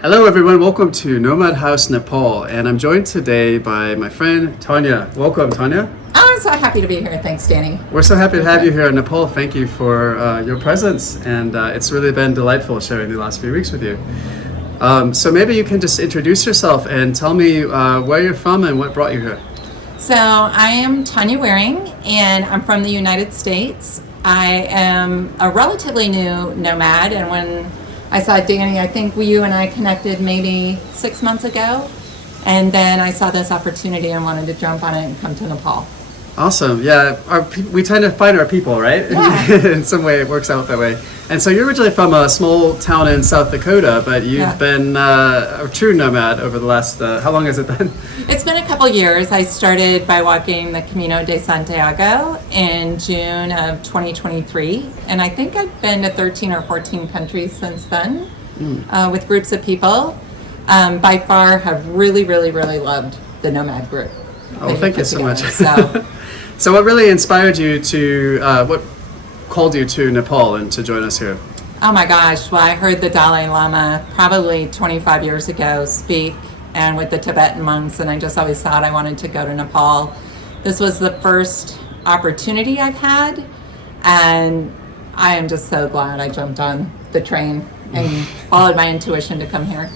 Hello everyone, welcome to Nomadhaus, Nepal, and I'm joined today by my friend Tonja. Welcome, Tonja. I'm so happy to be here. Thanks, Danny. We're so happy to have you here in Nepal. Thank you for your presence, and it's really been delightful sharing the last few weeks with you. So maybe you can just introduce yourself and tell me where you're from and what brought you here. So I am Tonja Waring, and I'm from the United States. I am a relatively new nomad, and when I saw Danny, I think you and I connected maybe 6 months ago, and then I saw this opportunity and wanted to jump on it and come to Nepal. Awesome. Yeah, we tend to find our people, right? Yeah. In some way, it works out that way. And so you're originally from a small town in South Dakota, but you've been a true nomad over the last, how long has it been? It's been a couple years. I started by walking the Camino de Santiago in June of 2023, and I think I've been to 13 or 14 countries since then with groups of people. By far have really, really, really loved the nomad group. Oh, thank you so much. So, So what really inspired you to, what called you to Nepal and to join us here? oh my gosh, well, I heard the Dalai Lama probably 25 years ago speak, and with the Tibetan monks, and I just always thought I wanted to go to Nepal. This was the first opportunity I've had, and I am just so glad I jumped on the train and followed my intuition to come here.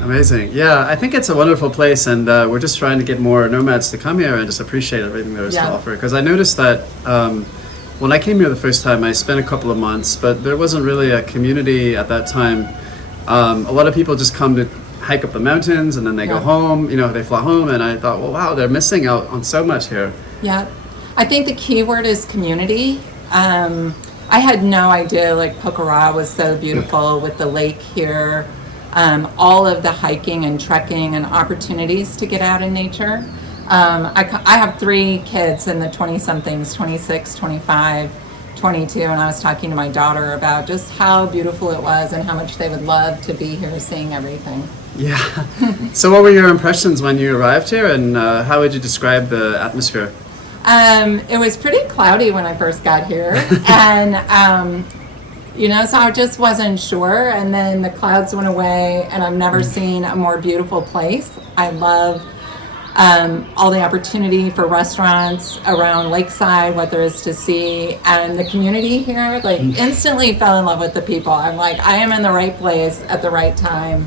Amazing. Yeah, I think it's a wonderful place, and we're just trying to get more nomads to come here and just appreciate everything there is to offer. Because I noticed that when I came here the first time, I spent a couple of months, but there wasn't really a community at that time. A lot of people just come to hike up the mountains and then they go home, they fly home, and I thought, well, wow, they're missing out on so much here. Yeah, I think the key word is community. I had no idea like Pokhara was so beautiful with the lake here. All of the hiking and trekking and opportunities to get out in nature. I have 3 kids in the 20-somethings, 26, 25, 22, and I was talking to my daughter about just how beautiful it was and how much they would love to be here seeing everything. Yeah. So what were your impressions when you arrived here, and how would you describe the atmosphere? It was pretty cloudy when I first got here, and so I just wasn't sure, and then the clouds went away, and I've never seen a more beautiful place. I love all the opportunity for restaurants around Lakeside, what there is to see, and the community here, like instantly fell in love with the people. I'm like, I am in the right place at the right time.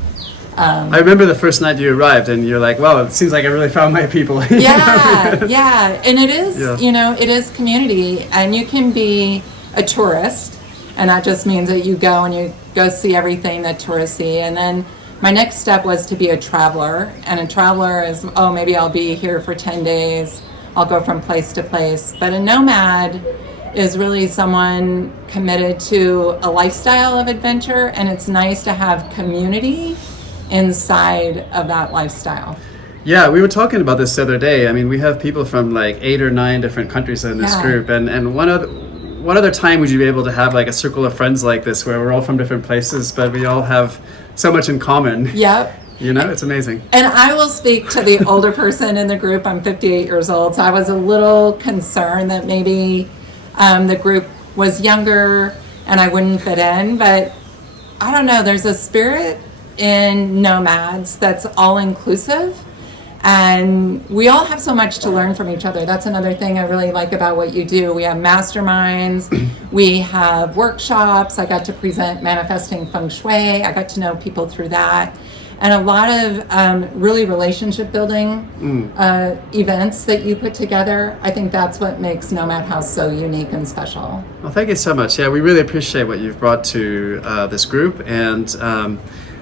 I remember the first night you arrived, and you're like, well, it seems like I really found my people. Yeah, and it is, it is community, and you can be a tourist, and that just means that you go see everything that tourists see. And then my next step was to be a traveler. And a traveler is, maybe I'll be here for 10 days. I'll go from place to place. But a nomad is really someone committed to a lifestyle of adventure. And it's nice to have community inside of that lifestyle. Yeah, we were talking about this the other day. I mean, we have people from like 8 or 9 different countries in this group. And what other time would you be able to have like a circle of friends like this where we're all from different places, but we all have so much in common? Yep. It's amazing. And I will speak to the older person in the group. I'm 58 years old, so I was a little concerned that maybe the group was younger and I wouldn't fit in, but I don't know. There's a spirit in nomads that's all inclusive. And we all have so much to learn from each other. That's another thing I really like about what you do. We have masterminds, we have workshops. I got to present manifesting feng shui. I got to know people through that. And a lot of really relationship building events that you put together. I think that's what makes Nomadhaus so unique and special. Well, thank you so much. Yeah, we really appreciate what you've brought to this group. And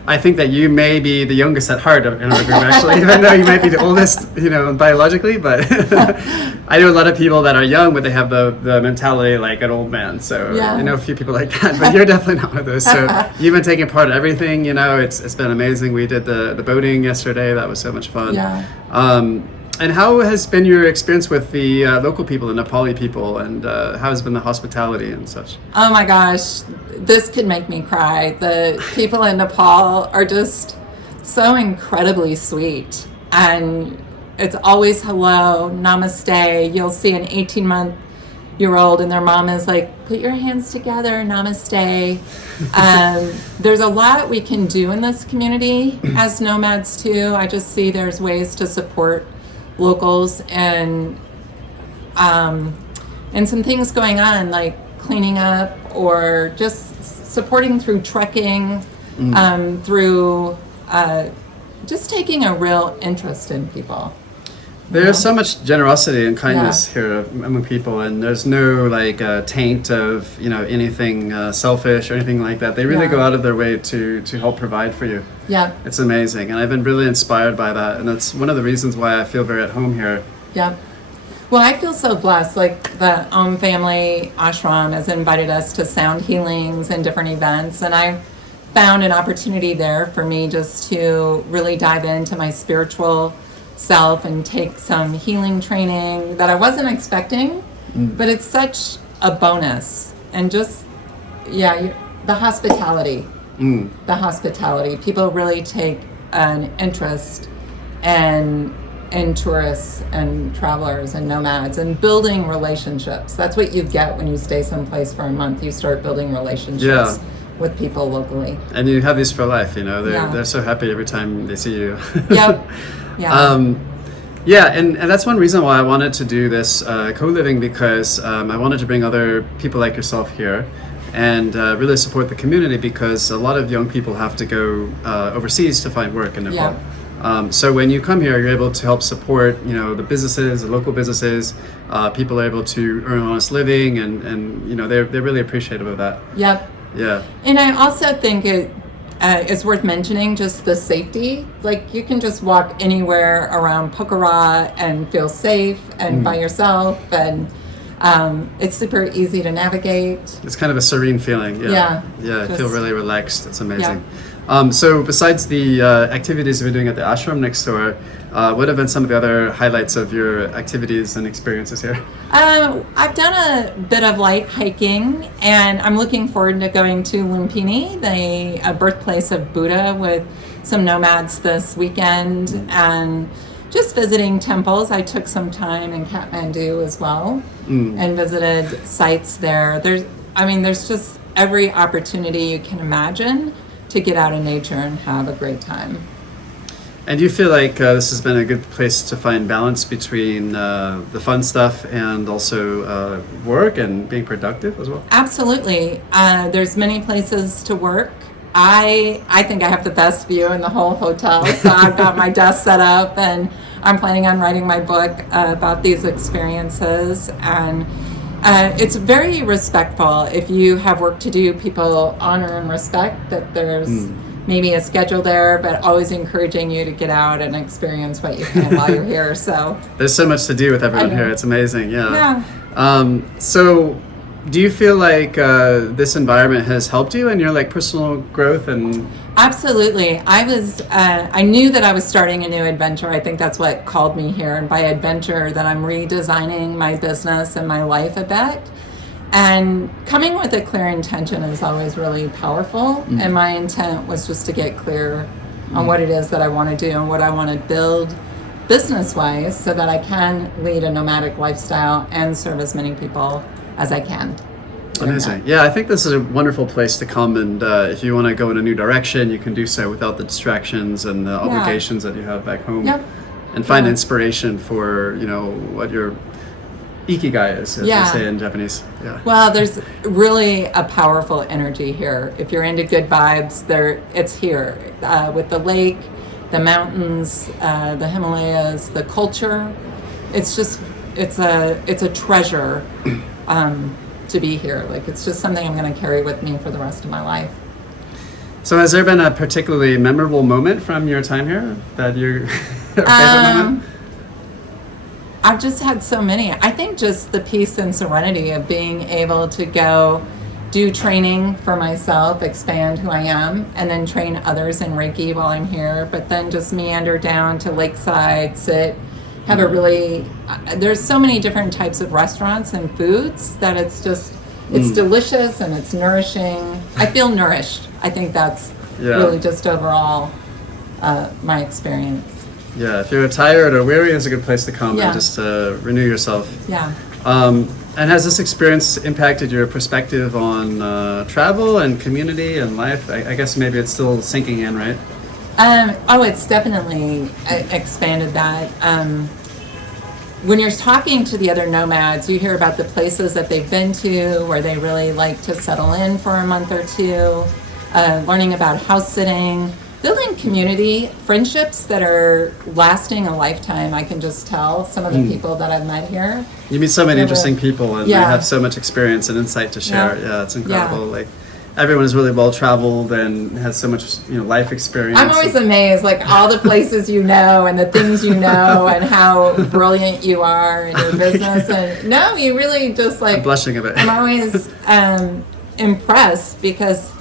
I think that you may be the youngest at heart in our group, actually, even though you might be the oldest, biologically. But I know a lot of people that are young, but they have the mentality like an old man. So I know a few people like that, but you're definitely not one of those. So you've been taking part in everything. It's been amazing. We did the boating yesterday. That was so much fun. Yeah. And how has been your experience with the local people, the Nepali people, and how has been the hospitality and such? Oh my gosh, this could make me cry. The people in Nepal are just so incredibly sweet, and it's always hello, namaste. You'll see an 18-month year old and their mom is like, put your hands together, namaste. There's a lot we can do in this community as nomads too. I just see there's ways to support locals and some things going on like cleaning up or just supporting through trekking, through just taking a real interest in people. There's so much generosity and kindness here among people, and there's no like taint of anything selfish or anything like that. They really go out of their way to help provide for you. Yeah, it's amazing, and I've been really inspired by that, and that's one of the reasons why I feel very at home here. Yeah. Well, I feel so blessed. Like the Family Ashram has invited us to sound healings and different events, and I found an opportunity there for me just to really dive into my spiritual self and take some healing training that I wasn't expecting, but it's such a bonus. And just the hospitality, people really take an interest in tourists and travelers and nomads and building relationships. That's what you get when you stay someplace for a month. You start building relationships with people locally, and you have these for life. They're so happy every time they see you. Yep. And that's one reason why I wanted to do this co-living, because I wanted to bring other people like yourself here and really support the community, because a lot of young people have to go overseas to find work in Nepal. So when you come here, you're able to help support the businesses, the local businesses. People are able to earn an honest living, and they're really appreciative of that. Yep. Yeah. And I also think it's worth mentioning just the safety. Like you can just walk anywhere around Pokhara and feel safe and by yourself, and it's super easy to navigate. It's kind of a serene feeling. I feel really relaxed. It's amazing. So besides the activities we're doing at the ashram next door, what have been some of the other highlights of your activities and experiences here? I've done a bit of light hiking, and I'm looking forward to going to Lumpini, the birthplace of Buddha, with some nomads this weekend, and just visiting temples. I took some time in Kathmandu as well and visited sites there. There's just every opportunity you can imagine to get out in nature and have a great time. And do you feel like this has been a good place to find balance between the fun stuff and also work and being productive as well? Absolutely. There's many places to work. I think I have the best view in the whole hotel. So I've got my desk set up, and I'm planning on writing my book about these experiences. And it's very respectful. If you have work to do, people honor and respect that there's maybe a schedule there, but always encouraging you to get out and experience what you can while you're here. So there's so much to do with everyone here. It's amazing. So do you feel like this environment has helped you in your personal growth? And absolutely. I knew that I was starting a new adventure. I think that's what called me here, and by adventure that I'm redesigning my business and my life a bit. And coming with a clear intention is always really powerful. And my intent was just to get clear on what it is that I want to do and what I want to build business-wise, so that I can lead a nomadic lifestyle and serve as many people as I can. Amazing. Yeah, I think this is a wonderful place to come, and if you want to go in a new direction, you can do so without the distractions and the obligations that you have back home, and find inspiration for what your ikigai is, as they say in Japanese. Well, there's really a powerful energy here. If you're into good vibes, it's here with the lake, the mountains, the Himalayas, the culture. It's a treasure to be here. It's just something I'm going to carry with me for the rest of my life. So has there been a particularly memorable moment from your time here that your favorite moment? I've just had so many. I think just the peace and serenity of being able to go do training for myself, expand who I am, and then train others in Reiki while I'm here, but then just meander down to lakeside, sit, have there's so many different types of restaurants and foods that it's delicious and it's nourishing. I feel nourished. I think that's really just overall my experience. Yeah, if you're tired or weary, it's a good place to come and just renew yourself. Yeah. And has this experience impacted your perspective on travel and community and life? I guess maybe it's still sinking in, right? It's definitely expanded that. When you're talking to the other nomads, you hear about the places that they've been to where they really like to settle in for a month or two, learning about house sitting, building community, friendships that are lasting a lifetime. I can just tell some of the people that I've met here. You meet so many interesting people, and they Yeah. have so much experience and insight to share. Yeah, it's incredible. Yeah. Like everyone is really well traveled and has so much, life experience. I'm always amazed, like all the places you know and the things you know and how brilliant you are in your business. And no, you really just like. I'm blushing a bit. I'm always impressed because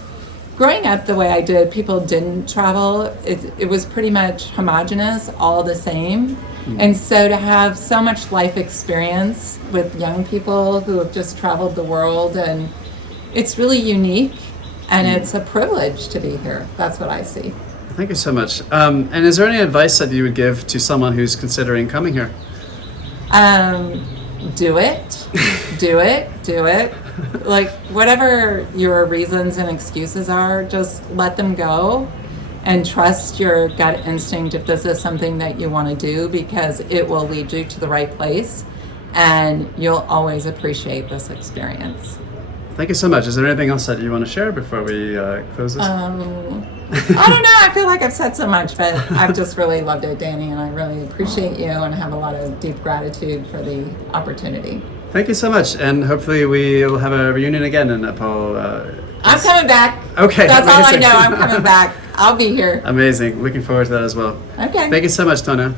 growing up the way I did, people didn't travel. It was pretty much homogenous, all the same. And so to have so much life experience with young people who have just traveled the world, and it's really unique, and it's a privilege to be here. That's what I see. Thank you so much. And is there any advice that you would give to someone who's considering coming here? Do it, do it, do it. Like whatever your reasons and excuses are, just let them go and trust your gut instinct if this is something that you want to do, because it will lead you to the right place and you'll always appreciate this experience. Thank you so much. Is there anything else that you want to share before we close this? I don't know. I feel like I've said so much, but I've just really loved it, Danny, and I really appreciate you and have a lot of deep gratitude for the opportunity. Thank you so much, and hopefully we will have a reunion again in Nepal. I'm coming back. Okay. That's all I amazing. know. I'm coming back. I'll be here. Amazing. Looking forward to that as well. Okay. Thank you so much, Tonja.